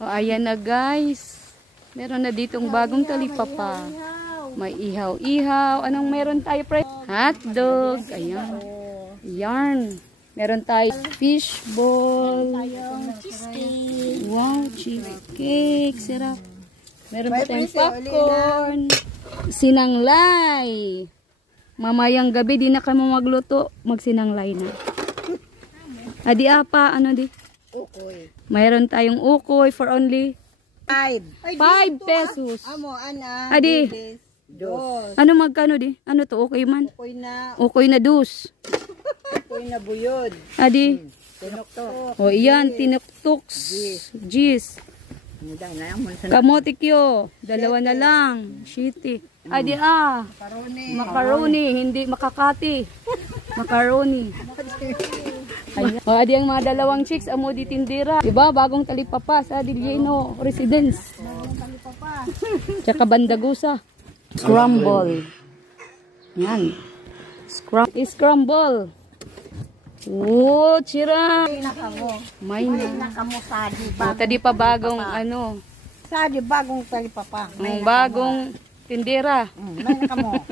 O, ayan na guys. Meron na ditong bagong talipapa. May ihaw-ihaw. Anong meron tayo, pre? Hotdog. Ayan. Yarn. Meron tayo fish ball. Cheesecake. Wow, cheesecake. Sarap. Meron pa tayong popcorn. Sinanglay. Mamayang gabi, di na kamo magluto. Magsinanglay na. Adi apa, ano di? Ukoy. Mayroon tayong ukoy for only 5 pesos. Amo, ana. Adi. Dos. Ano magkano di? Ano to? Okay man? Ukoy na. Okay na dus. Ukoy na buyod. Adi. Tinuktok. O iyan, tinuktoks. Gis. Kamotikyo. Dalawa na lang. Shitty. Adi macaroni. Hindi makakati. Macaroni. Ayan. O adi ang mga dalawang chicks. Amo di tindira. Diba? Bagong talipapa sa Dilieno Residence. Bagong talipapa. Tsaka Bandagusa. Scramble. Yan. Scramble. Oh, chira. May na. Tadi pa bagong ano. Sadi bagong talipapa. Bagong tindera. May na kamo.